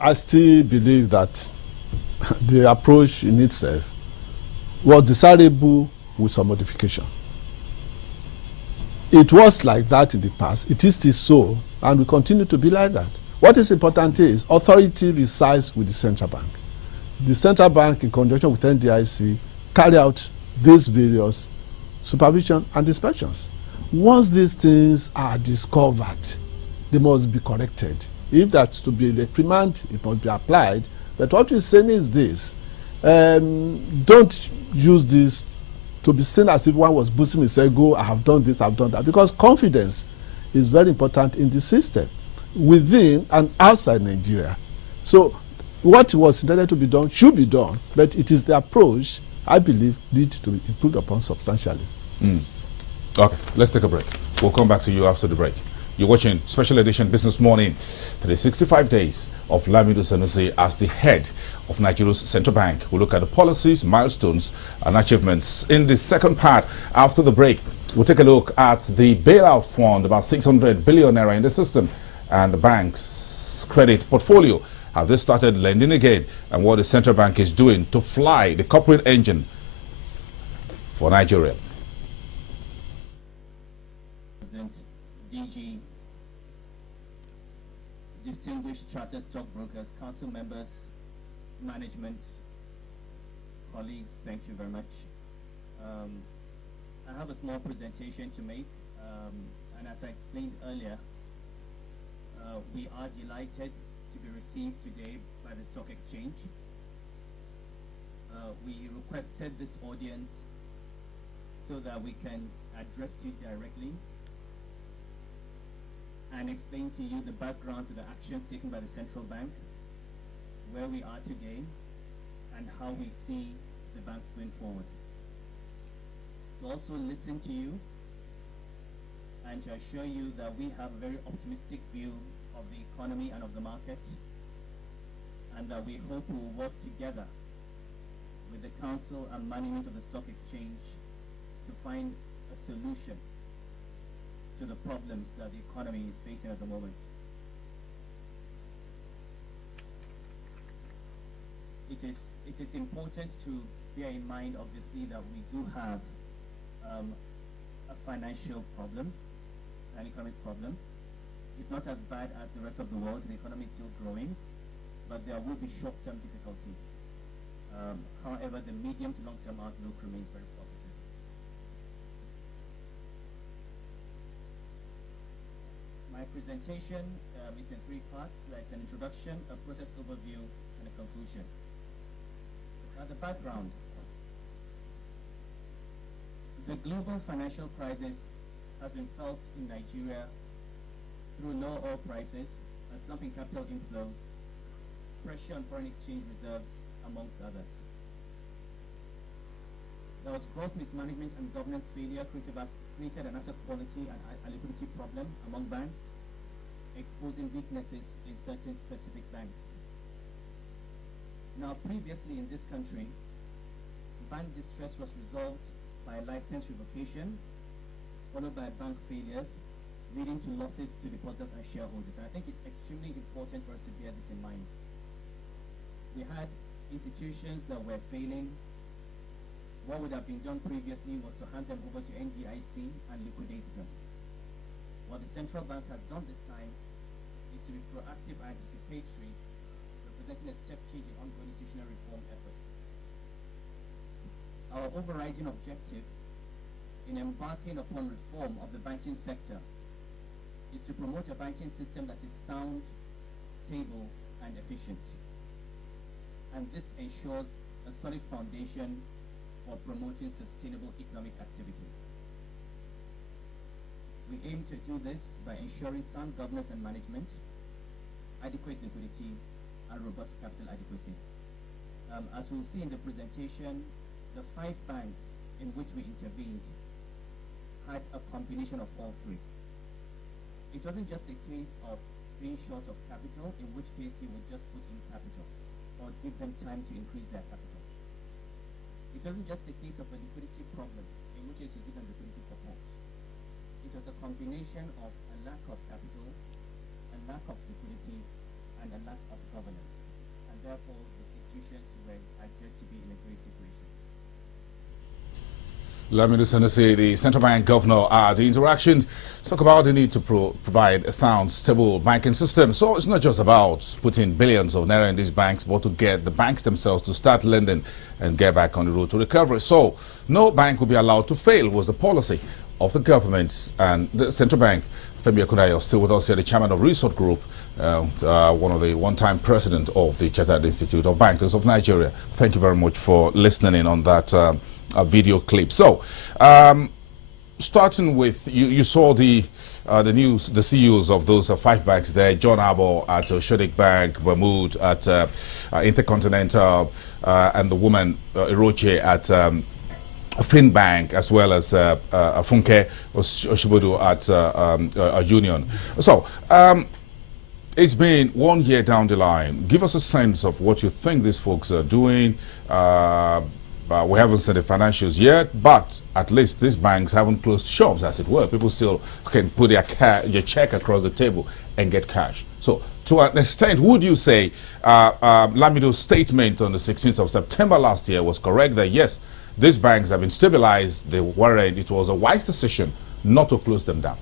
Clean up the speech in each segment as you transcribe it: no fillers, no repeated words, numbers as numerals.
I still believe that the approach in itself was desirable with some modification. It was like that in the past. It is still so, and will continue to be like that. What is important is authority resides with the central bank. The central bank, in conjunction with NDIC, carry out these various supervision and inspections. Once these things are discovered, they must be corrected. If that's to be a reprimand, it must be applied. But what we're saying is this: don't use this to be seen as if one was boosting his ego. I have done this, I've done that. Because confidence is very important in the system, within and outside Nigeria. So what was intended to be done should be done, but it is the approach, I believe, needs to be improved upon substantially. Okay, let's take a break. We'll come back to you after the break. You're watching Special Edition Business Morning. Today, 65 days of Lamido Sanusi as the head of Nigeria's central bank. We'll look at the policies, milestones, and achievements. In the second part, after the break, we'll take a look at the bailout fund, about 600 billion naira in the system, and the bank's credit portfolio. Have they started lending again, and what the central bank is doing to fly the corporate engine for Nigeria. DG, distinguished chartered stockbrokers, council members, management, colleagues, thank you very much. I have a small presentation to make, and as I explained earlier, we are delighted to be received today by the stock exchange. We requested this audience so that we can address you directly and explain to you the background to the actions taken by the central bank, where we are today, and how we see the banks going forward. To also listen to you and to assure you that we have a very optimistic view of the economy and of the market, and that we hope we will work together with the council and management of the stock exchange to find a solution to the problems that the economy is facing at the moment. It is important to bear in mind, obviously, that we do have a financial problem, an economic problem. It's not as bad as the rest of the world. The economy is still growing, but there will be short-term difficulties. However, the medium to long-term outlook remains very positive. My presentation is in three parts. There's an introduction, a process overview, and a conclusion. The background. The global financial crisis has been felt in Nigeria through low oil prices, a slump in capital inflows, pressure on foreign exchange reserves, amongst others. There was gross mismanagement and governance failure created an asset quality and liquidity problem among banks, exposing weaknesses in certain specific banks. Now, previously in this country, bank distress was resolved by license revocation, followed by bank failures, leading to losses to depositors and shareholders. And I think it's extremely important for us to bear this in mind. We had institutions that were failing. What would have been done previously was to hand them over to NDIC and liquidate them. What the central bank has done this time is to be proactive and anticipatory, representing a step change in ongoing institutional reform efforts. Our overriding objective in embarking upon reform of the banking sector is to promote a banking system that is sound, stable, and efficient. And this ensures a solid foundation for promoting sustainable economic activity. We aim to do this by ensuring sound governance and management, adequate liquidity, and robust capital adequacy. As we'll see in the presentation, the 5 banks in which we intervened had a combination of all three. It wasn't just a case of being short of capital, in which case you would just put in capital or give them time to increase their capital. It wasn't just a case of a liquidity problem, in which case you give them liquidity support. It was a combination of a lack of capital, a lack of liquidity, and a lack of governance. and therefore the institutions are judged to be in a grave situation. Lamido Sanusi, the central bank governor, the interaction talk about the need to provide a sound, stable banking system. So it's not just about putting billions of naira in these banks, but to get the banks themselves to start lending and get back on the road to recovery. So no bank will be allowed to fail was the policy of the government and the central bank. Femi Akunayo still with us here, the chairman of Resort Group, one of the one-time president of the Chartered Institute of Bankers of Nigeria. Thank you very much for listening in on that video clip. So, starting with you saw the news, the CEOs of those 5 banks there: John Arbor at Shodik Bank, Mahmood at Intercontinental, and the woman Eroche at Finbank, as well as Funke Oshibodu at Union. So it's been 1 year down the line. Give us a sense of what you think these folks are doing. We haven't seen the financials yet, but at least these banks haven't closed shops, as it were. People still can put their check across the table and get cash. So to an extent, would you say Lamido's statement on the 16th of September last year was correct, that yes, these banks have been stabilized, they worried it was a wise decision not to close them down?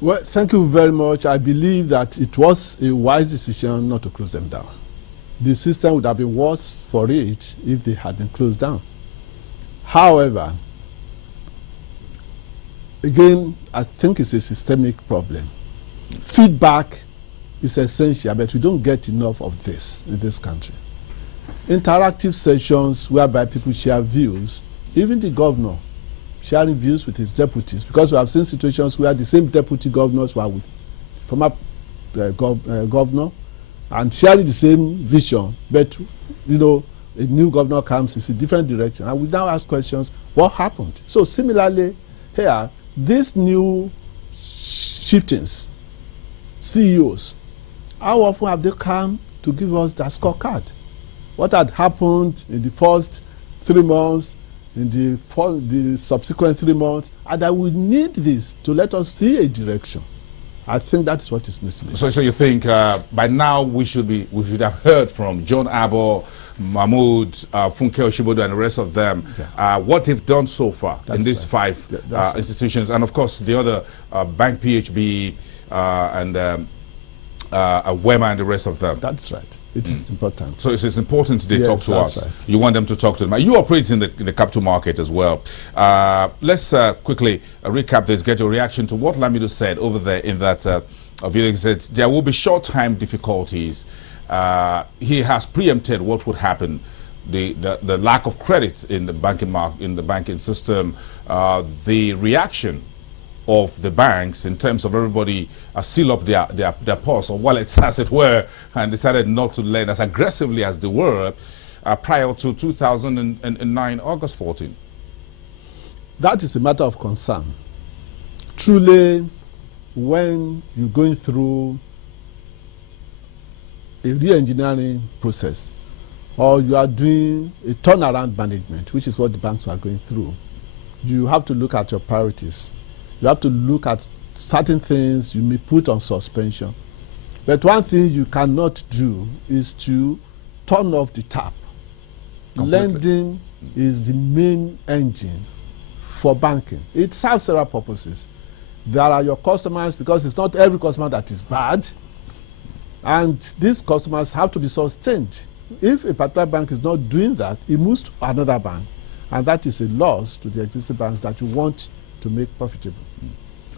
Well, thank you very much. I believe that it was a wise decision not to close them down. The system would have been worse for it if they had been closed down. However, again, I think it's a systemic problem. Feedback is essential, but we don't get enough of this in this country. Interactive sessions whereby people share views, even the governor sharing views with his deputies, because we have seen situations where the same deputy governors were with former governor and sharing the same vision, but you know, a new governor comes in a different direction, and we now ask questions: what happened? So similarly here, these new shiftings, CEOs, how often have they come to give us their scorecard? What had happened in the first 3 months, in the subsequent 3 months, and that we need this to let us see a direction. I think that is what is missing. So you think by now we should have heard from John Arbor, Mahmood, Funke Oshibodu, and the rest of them, what they've done so far in these 5 institutions, and of course the other Bank PHB and Wema and the rest of them. That's right. It is important. So it's important they talk to us. Right. You want them to talk to them. You operate in the capital market as well. Let's quickly recap this, get your reaction to what Lamido said over there in that video. He said there will be short-time difficulties. He has preempted what would happen. The lack of credit in the banking system, the reaction of the banks in terms of everybody seal up their purse or wallets, as it were, and decided not to lend as aggressively as they were prior to 2009, August 14. That is a matter of concern. Truly, when you're going through a re-engineering process, or you are doing a turnaround management, which is what the banks were going through, you have to look at your priorities. You have to look at certain things you may put on suspension. But one thing you cannot do is to turn off the tap. Completely. Lending is the main engine for banking. It serves several purposes. There are your customers, because it's not every customer that is bad, and these customers have to be sustained. If a particular bank is not doing that, it moves to another bank, and that is a loss to the existing banks that you want to make profitable.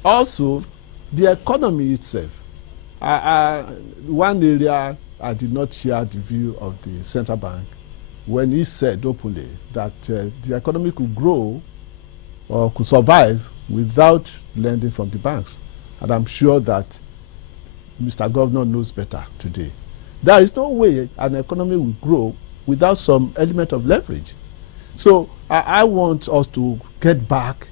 Also, the economy itself. One area I did not share the view of the central bank when he said openly that the economy could grow or could survive without lending from the banks. And I'm sure that Mr. Governor knows better today. There is no way an economy will grow without some element of leverage. So I want us to get back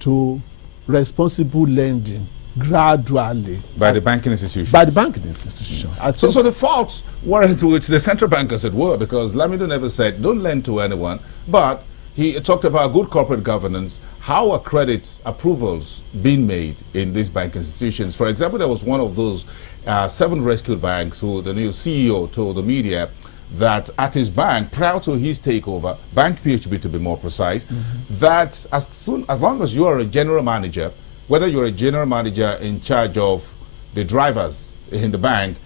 to responsible lending gradually. By the banking institution? By the banking institution. So the faults weren't with the central bank, as it were, because Lamido never said don't lend to anyone, but he talked about good corporate governance. How are credit approvals being made in these bank institutions? For example, there was one of those 7 rescued banks, who the new CEO told the media that at his bank, prior to his takeover, Bank PHB to be more precise, that as long as you are a general manager, whether you're a general manager in charge of the drivers in the bank,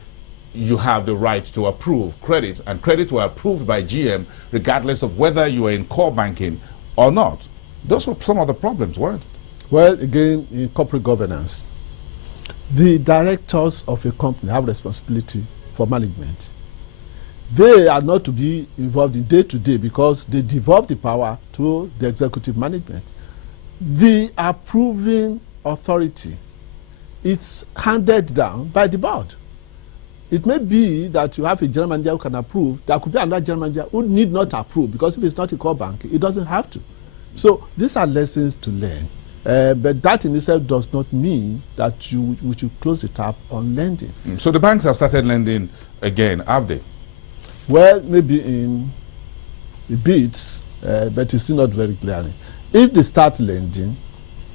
you have the right to approve credit, and credit were approved by GM regardless of whether you are in core banking or not. Those were some of the problems, weren't it? Well, again, in corporate governance, the directors of a company have responsibility for management. They are not to be involved in day-to-day because they devolve the power to the executive management. The approving authority is handed down by the board. It may be that you have a general manager who can approve. There could be another general manager who need not approve, because if it's not a core bank, it doesn't have to. So these are lessons to learn. But that in itself does not mean that we should close the tap on lending. So the banks have started lending again, have they? Well, maybe in bits, but it's still not very clearly. If they start lending,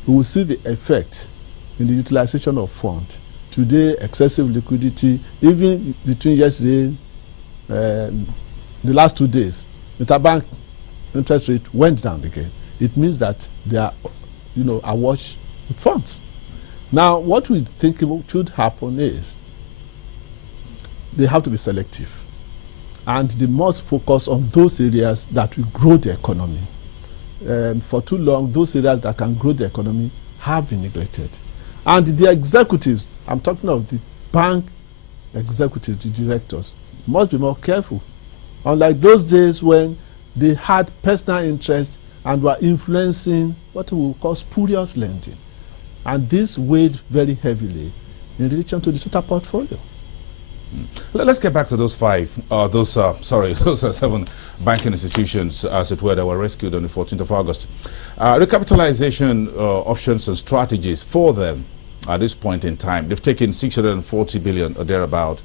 we will see the effect in the utilization of funds. Today, excessive liquidity, even between yesterday, the last 2 days, interbank interest rate went down again. It means that they are, awash with funds. Now, what we think should happen is they have to be selective, and they must focus on those areas that will grow the economy. For too long, those areas that can grow the economy have been neglected. And the executives, I'm talking of the bank executives, the directors, must be more careful. Unlike those days when they had personal interest and were influencing what we will call spurious lending. And this weighed very heavily in relation to the total portfolio. Let's get back to those 7 banking institutions, as it were, that were rescued on the 14th of August. Recapitalization options and strategies for them at this point in time. They've taken 640 billion or thereabout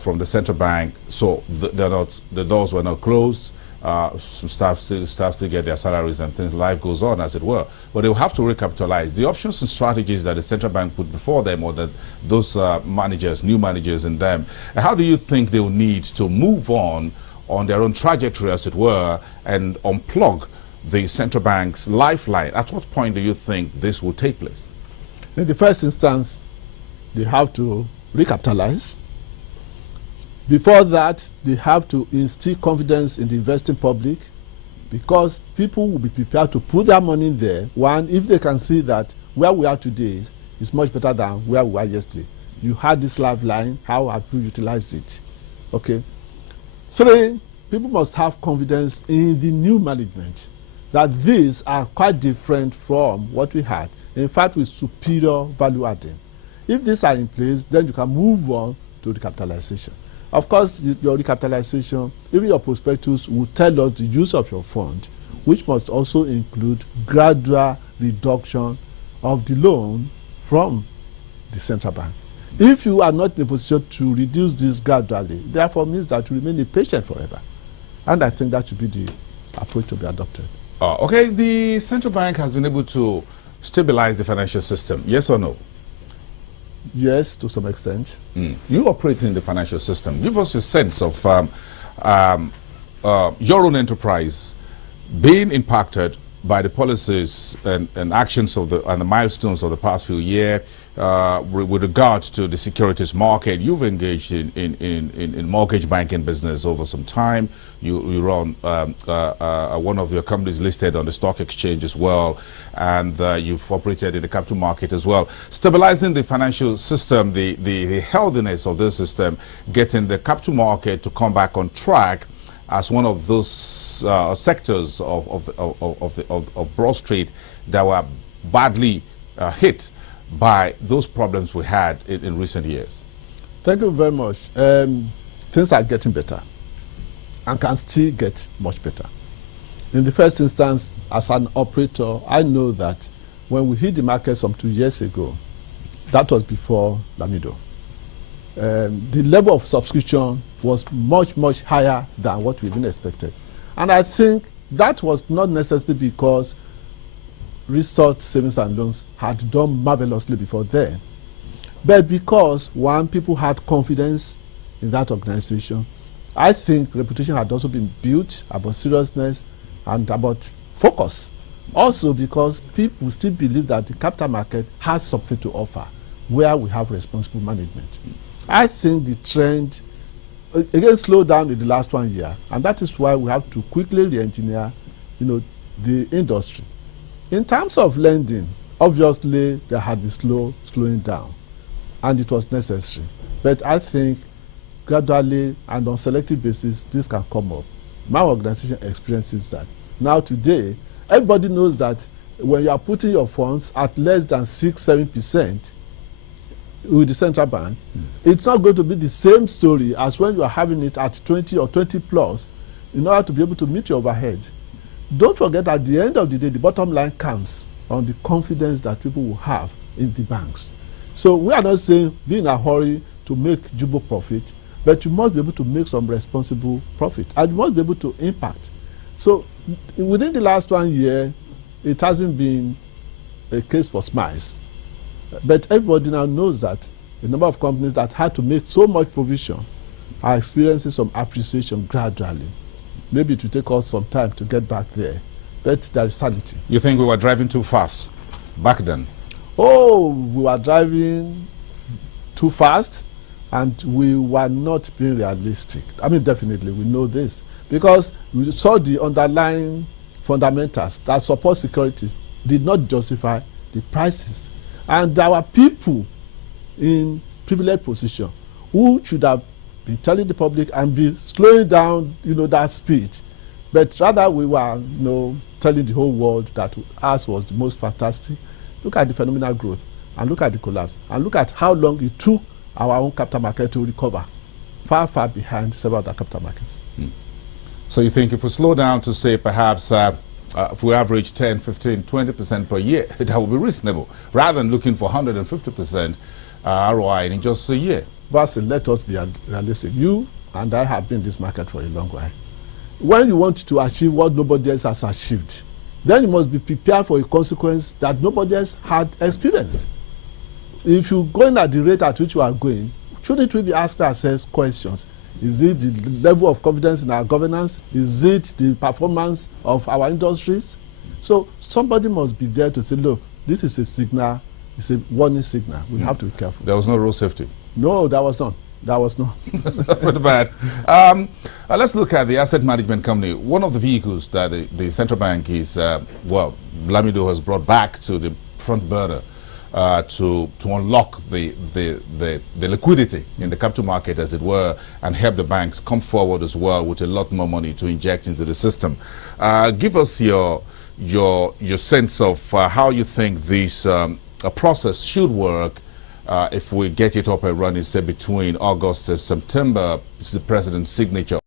from the central bank, so the doors were not closed. Some staff still get their salaries and things. Life goes on, as it were. But they will have to recapitalize. The options and strategies that the central bank put before them, or that those new managers in them, how do you think they will need to move on their own trajectory, as it were, and unplug the central bank's lifeline? At what point do you think this will take place? In the first instance, they have to recapitalize. Before that, they have to instill confidence in the investing public, because people will be prepared to put their money there. One, if they can see that where we are today is much better than where we were yesterday. You had this lifeline, how have you utilized it? Okay. 3, people must have confidence in the new management, that these are quite different from what we had. In fact, with superior value adding. If these are in place, then you can move on to recapitalization. Of course, your recapitalization, even your prospectus will tell us the use of your fund, which must also include gradual reduction of the loan from the central bank. If you are not in a position to reduce this gradually, therefore means that you remain a patient forever. And I think that should be the approach to be adopted. Okay, the central bank has been able to stabilize the financial system, yes or no? Yes, to some extent. You operate in the financial system. Give us a sense of your own enterprise being impacted by the policies and actions of and the milestones of the past few years with regards to the securities market. You've engaged in mortgage banking business over some time. You run one of your companies listed on the stock exchange as well, and you've operated in the capital market as well. Stabilizing the financial system, the healthiness of the system, getting the capital market to come back on track as one of those sectors of Broad Street that were badly hit by those problems we had in recent years. Thank you very much. Things are getting better and can still get much better. In the first instance, as an operator, I know that when we hit the market some 2 years ago, that was before Lamido. The level of subscription was much, much higher than what we even expected. And I think that was not necessarily because Resort Savings and Loans had done marvelously before then. but because, one, people had confidence in that organization. I think reputation had also been built about seriousness and about focus. Also because people still believe that the capital market has something to offer where we have responsible management. I think the trend again slowed down in the last 1 year, and that is why we have to quickly re-engineer, the industry. In terms of lending, obviously there had been slowing down, and it was necessary. But I think gradually and on selective basis, this can come up. My organization experiences that. Now today, everybody knows that when you are putting your funds at less than 6-7% with the central bank, it's not going to be the same story as when you are having it at 20 or 20 plus in order to be able to meet your overhead. Don't forget, at the end of the day, the bottom line comes on the confidence that people will have in the banks. So we are not saying be in a hurry to make jumbo profit, but you must be able to make some responsible profit, and you must be able to impact. So within the last 1 year, it hasn't been a case for smiles. But everybody now knows that the number of companies that had to make so much provision are experiencing some appreciation gradually. Maybe it will take us some time to get back there, but there is sanity. You think we were driving too fast back then? Oh, we were driving too fast, and we were not being realistic. I mean, definitely, we know this, because we saw the underlying fundamentals that support securities did not justify the prices. And there were people in privileged position who should have been telling the public and be slowing down, that speed. But rather we were, telling the whole world that ours was the most fantastic. Look at the phenomenal growth, and look at the collapse, and look at how long it took our own capital market to recover, far, far behind several other capital markets. So you think if we slow down to say perhaps if we average 10, 15, 20% per year, that would be reasonable, rather than looking for 150% ROI in just a year? Basil, let us be realistic. You and I have been in this market for a long while. When you want to achieve what nobody else has achieved, then you must be prepared for a consequence that nobody else had experienced. If you go in at the rate at which you are going, shouldn't we be asking ourselves questions? Is it the level of confidence in our governance? Is it the performance of our industries? So somebody must be there to say, look, this is a signal, it's a warning signal. We have to be careful. There was no road safety? No, there was none. There was none. Pretty bad. Let's look at the asset management company. One of the vehicles that the central bank is, Lamido has brought back to the front burner to unlock the liquidity in the capital market, as it were, and help the banks come forward as well with a lot more money to inject into the system. Give us your sense of how you think this process should work if we get it up and running, say between August and September. This is the president's signature.